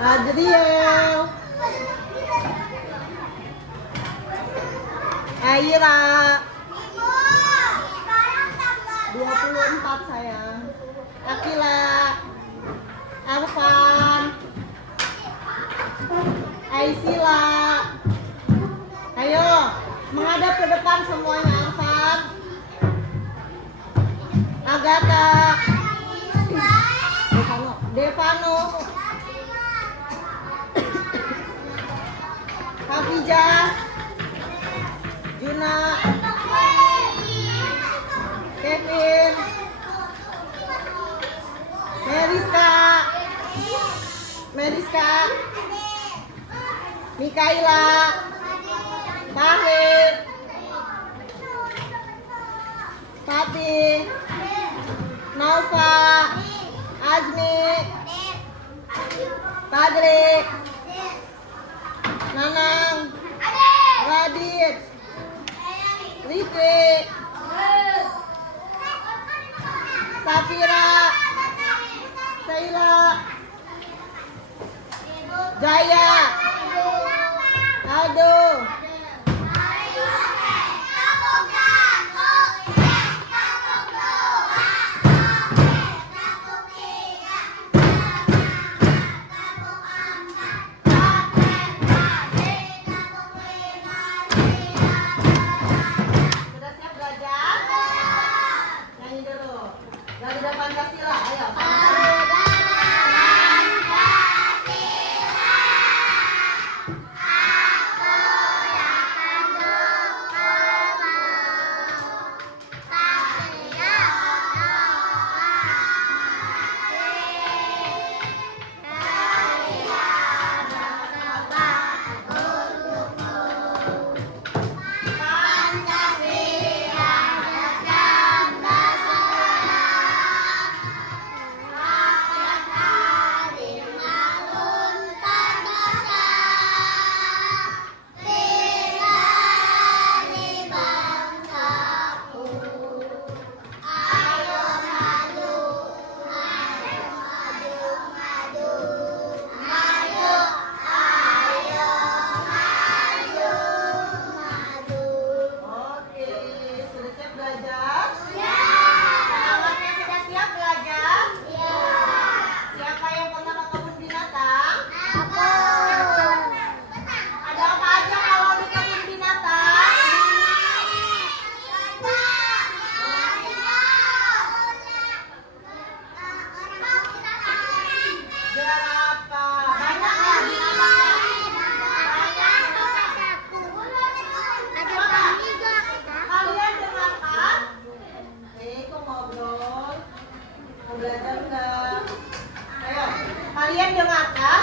Adriel, Aira, 24 sayang, Akila, Arfan, Aisila. Ayo menghadap ke depan semuanya. Arfan, Agatha, Devano, Hafijah, Juna, Kevin, Meriska, Mikaela, Tahir, Fatih, Naufa, Azmi, Padrik, Nanang, Radit, Riki, Safira, Sheila, Jaya, Aldo, Garuda Pancasila, ayo. Belajar enggak? Ayo, kalian dengarkan.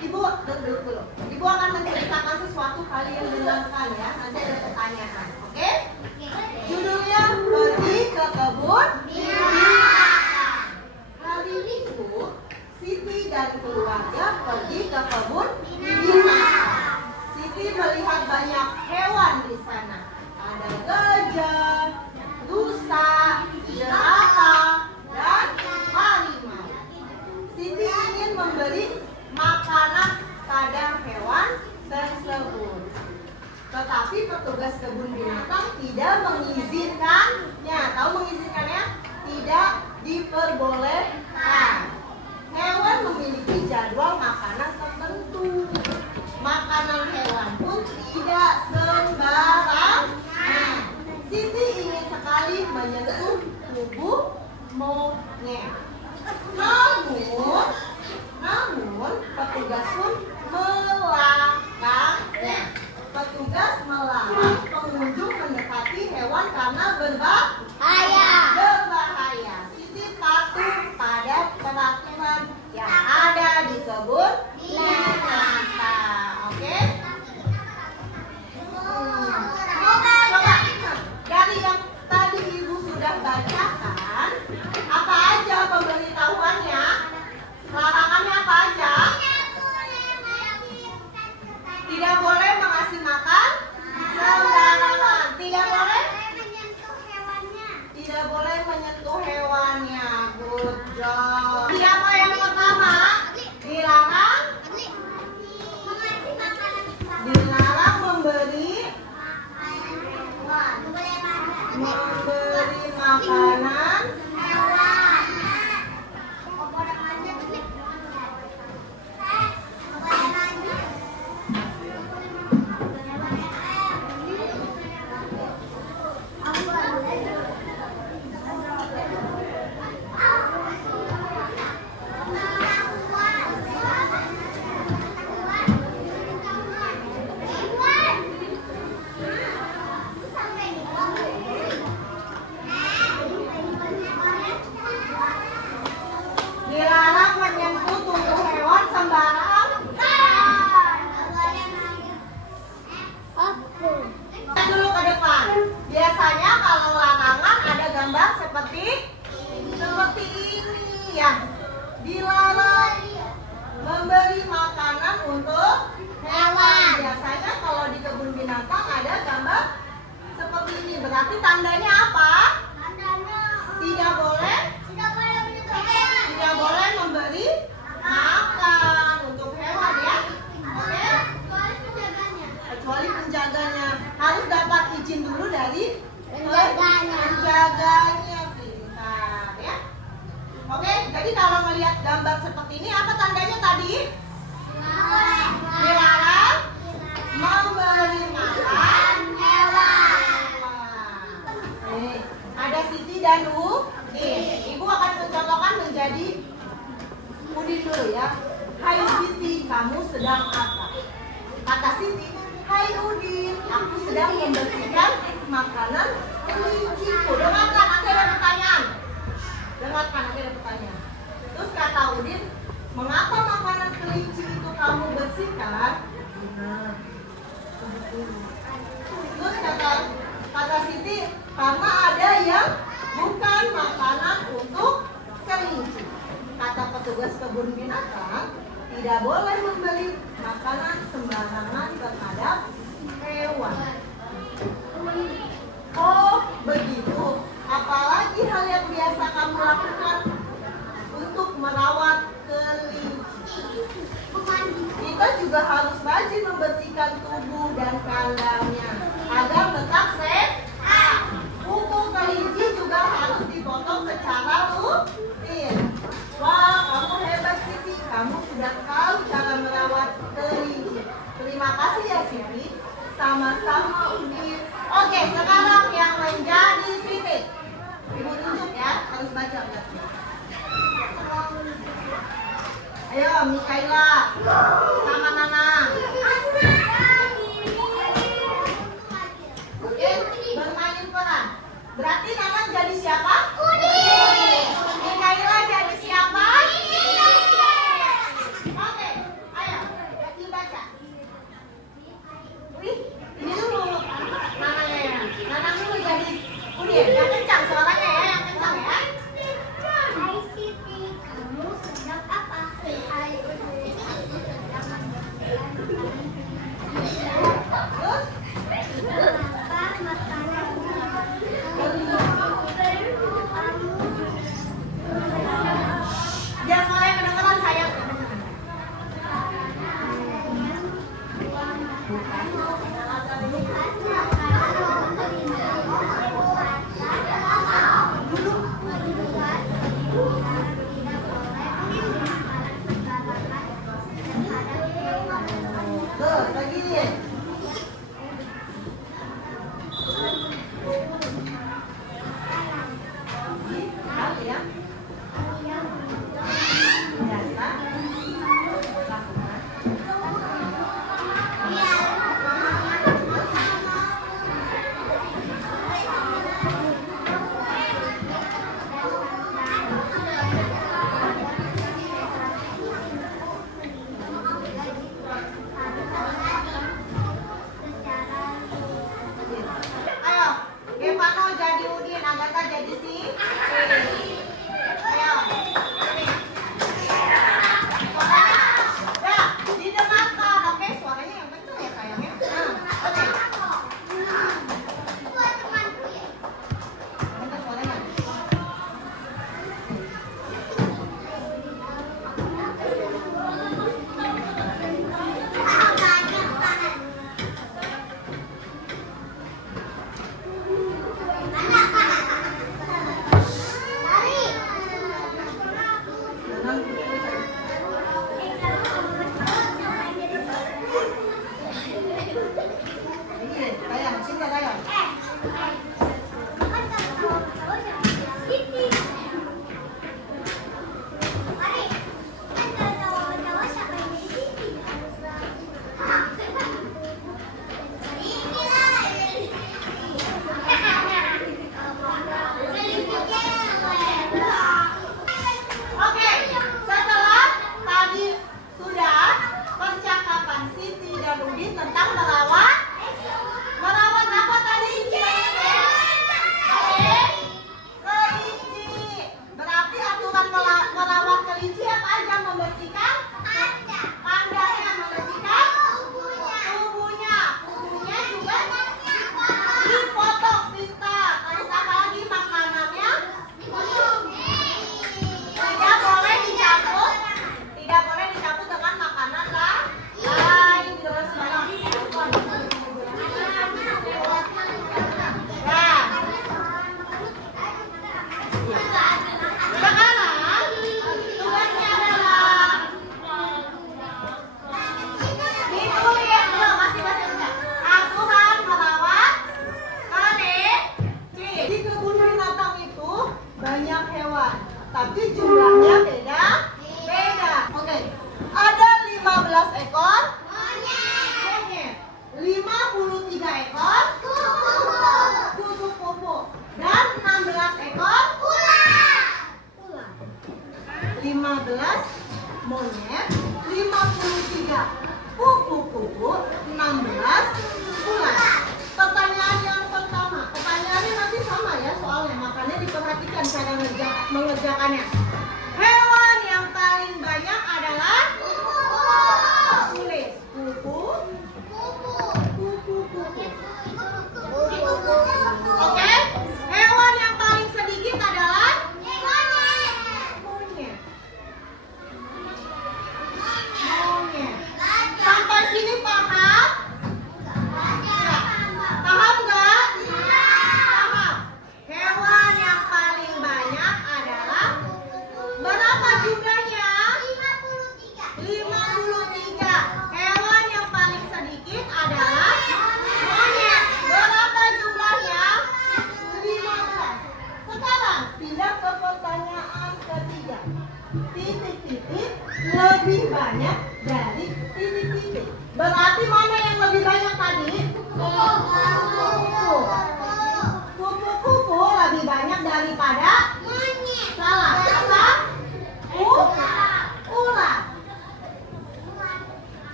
Ibu duduk dulu. Ibu akan menceritakan sesuatu, kalian dengarkan ya. Nanti ada pertanyaan, oke? Judulnya pergi ke kebun binatang. Hari Minggu, Siti dan keluarga pergi ke kebun binatang. Siti melihat banyak hewan di sana. Ada gajah, rusa, jerapah, dan harimau. Siti ingin membeli makanan pada hewan tersebut. Tetapi petugas kebun binatang tidak mengizinkannya. Tahu mengizinkannya? Tidak diperbolehkan. Hewan memiliki jadwal makanan tertentu. Makanan hewan pun tidak sembarangan. Siti ingin sekali menyentuh tubuh monyet. Namun petugas pun melarangnya. Petugas melarang pengunjung mendekati hewan karena berbahaya. Siti patuh pada peraturan yang ada di kebun binatang. Oke? Coba dari yang tadi ibu sudah bacakan, apa aja pemberitahuannya? Larangannya apa aja? dan Udin. Ibu akan mencontohkan menjadi Udin dulu ya. Hai Siti, kamu sedang apa? Kata Siti, hai Udin, aku sedang membersihkan makanan kelinciku. Dengarkan, nanti ada pertanyaan. Dengarkan, nanti ada pertanyaan. Terus kata Udin, mengapa makanan kelinci itu kamu bersihkan? Terus kata Siti, karena ada yang bukan makanan untuk kelinci. Kata petugas kebun binatang, tidak boleh membeli makanan sembarangan terhadap hewan. Oh, begitu. Apalagi hal yang biasa kamu lakukan untuk merawat kelinci? Kita juga harus rajin membersihkan tubuh dan kandangnya agar tetap sehat. Kuku kelinci juga harus dipotong secara rutin. Wah, kamu hebat Siti. Kamu sudah tahu cara merawat kelinci. Terima kasih ya Siti. Sama-sama Udin. Oke, sekarang yang menjadi Siti. Ibu tunjuk ya, harus baca. Ayo, Mikaela sama Nana. Oke, bermain peran. Berarti Nana jadi siapa? Udin. Mikaela jadi siapa? Oke, ayo, jadi baca. Wih, ini dulu Nananya ya. Nana dulu jadi Udin. Yang kencang suaranya ya, yang kencang ya. Hai Siti, kamu sedang apa? Hai Udin, aku sedang membersihkan makanan kelinci. Terus? Kenapa makanan kelinci kamu? Jangan suara yang kedengeran sayang. Terus lagi. Hal yang biasa lakukan. Ayo, Gevano jadi Udin, Agatha jadi si. Ayo. Suaranya, ya, didengarkan, oke? Suaranya yang kencang ya sayangnya. Oke. Dengar suaranya. Ini, sayang, sini sayang. Oke, setelah tadi sudah percakapan Siti dan Udin tentang merawat apa tadi? Kelinci. Berarti aturan merawat kelinci apa aja? Membersihkan kandangnya, membersihkan tubuhnya juga dipotong pintar. Terus apa lagi? Makanannya tidak boleh dicampur dengan makanan lain. Tidak sembarangan.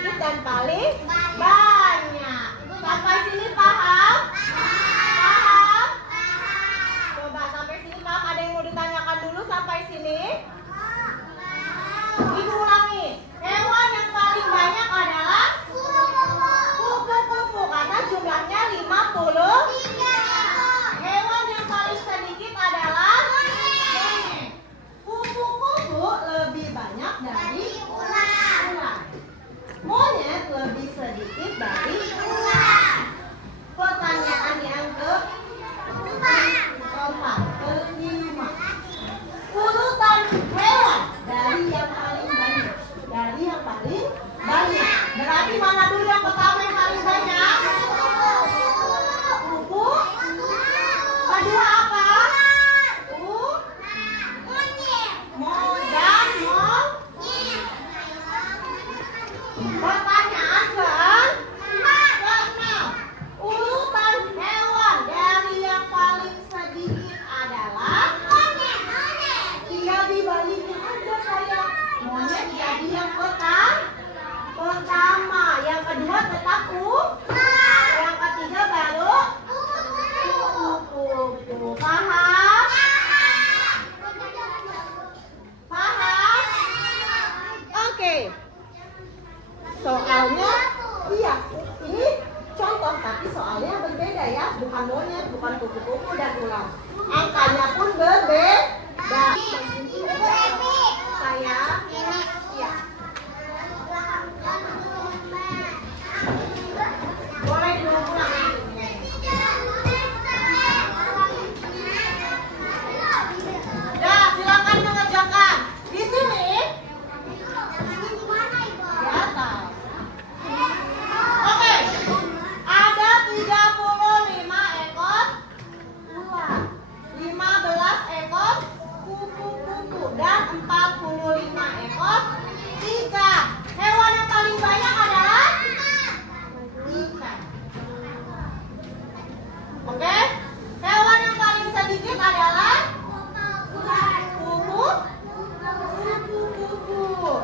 sedikit dan paling banyak. Sampai sini paham? Paham? Coba sampai sini paham? Ada yang mau ditanyakan dulu sampai sini? Ibu ulangi. Hewan yang paling banyak adalah kupu-kupu karena jumlahnya 53. Hewan yang paling sedikit adalah monyet. Kupu-kupu lebih banyak dari ular. Monyet lebih sedikit dari ular. Pertanyaan yang kelima. Urutan hewan dari yang paling banyak. Dari yang paling banyak. Berarti mana dulu yang pertama yang paling banyak? Kupu. Kedua apa? Pertanyaan ke-6. Urutan hewan dari yang paling sedikit adalah tinggal dibalikin aja sayang. Monyet jadi yang pertama, yang kedua tetap yang ketiga baru kupu-kupu. Paham? Paham? Oke. Soalnya, iya, ini contoh tapi soalnya berbeda ya, bukan monyet, bukan kupu-kupu dan ular. Angkanya pun berbeda. Saya, iya. Boleh dulu pulang. Ya, silakan mengerjakan. Di sini. Di atas. Oke. Ada 35 ekor ular, 15 ekor kupu-kupu dan 45 ekor ikan. Hewan yang paling banyak adalah ikan. Oke. Hewan yang paling sedikit adalah kupu-kupu.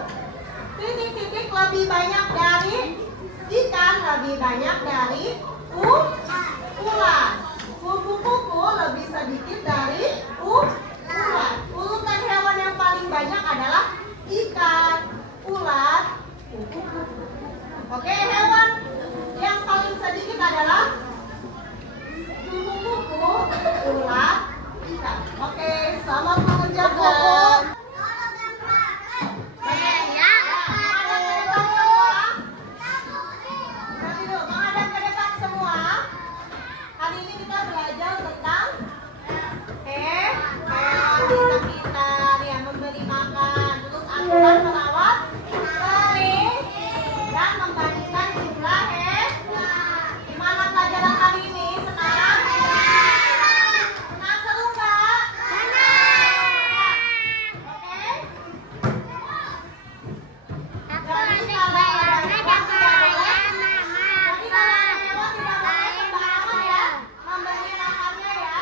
Titik-titik lebih banyak dari ikan, lebih banyak dari ular. Kupu-kupu lebih sedikit dari ular. Urutan hewan yang paling banyak adalah ikan, ular, kupu-kupu. Oke, hewan yang paling sedikit adalah kupu-kupu, ular, ikan. Oke, selamat mengerjakan. Hari ini kita belajar tentang hewan di sekitar yang memberi makan, terus aturan merawat kering dan membagikan jumlah hewan. Gimana pelajaran hari ini? Senang? Senang, seru nggak? Oke? Jadi kalau ada hewan tidak boleh. Jadi kalau ada hewan tidak boleh sembarangan ya memberi makannya ya.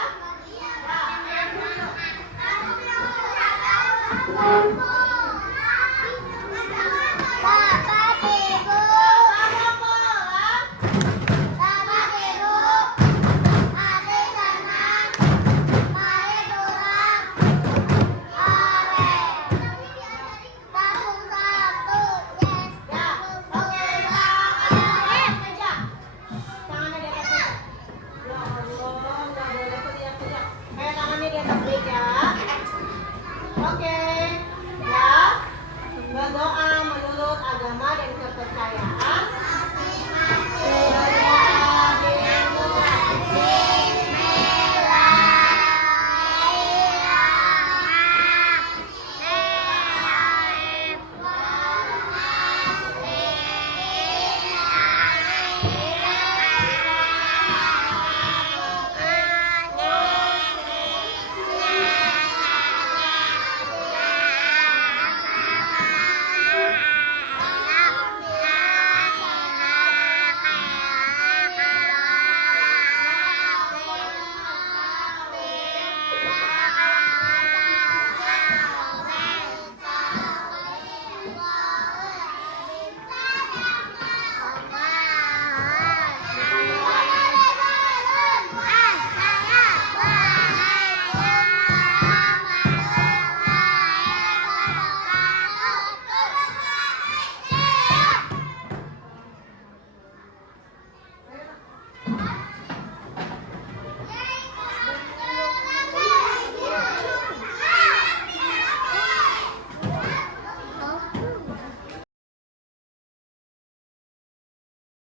Oke, ya, berdoa menurut agama dan kepercayaan.